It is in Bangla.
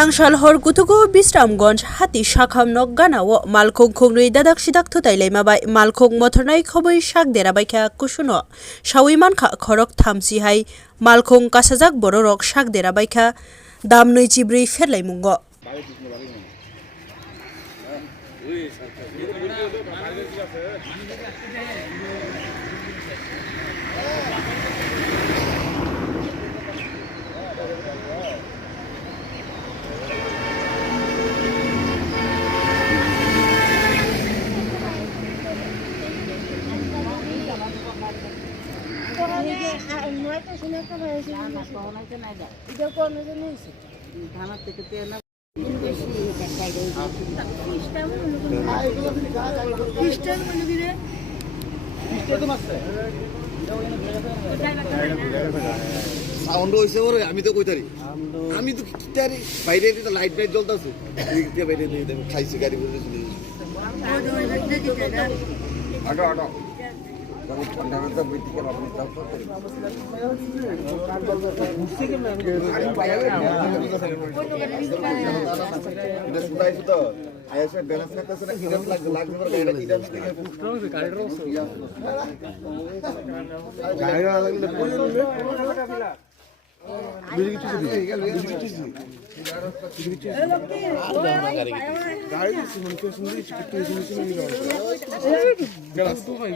Tangshal hor kutugo Bisramganj hati shakham nok gana wo malkhong khongnui dadak sidak thutai mabai malkhong mothornai khoboi shak dera baikha kusuno shawi mankha khorok thamsi hai malkhong kasajak bororok shak dera baikha damnui chibri ferlai mungo sound হইছে ওরে আমি তো কইতারি আমি তো কিতারি বাইরে তো লাইট লাইট জ্বলতাছে এইটা বাইরে দিয়ে দেব খাইছে গাড়ি বলে চলে আটো আটো তবে ঠান্ডা তো বিটিকে বাবু তাও করে মুসি কে না গাড়ি পায়া এটা সুদাই তো আইএসএ ব্যালেন্স করতেছে না কিরম লাগবে পর গাড়িটা কিরম থেকে স্ট্রং আছে গাড়িটা গাড়িটা লাগলে বিড়ি কিছু দিই গাড়ি সিমন কে সুন্দর চিকটু জিনিস নিয়ে গেল গাড়ি তো ভাই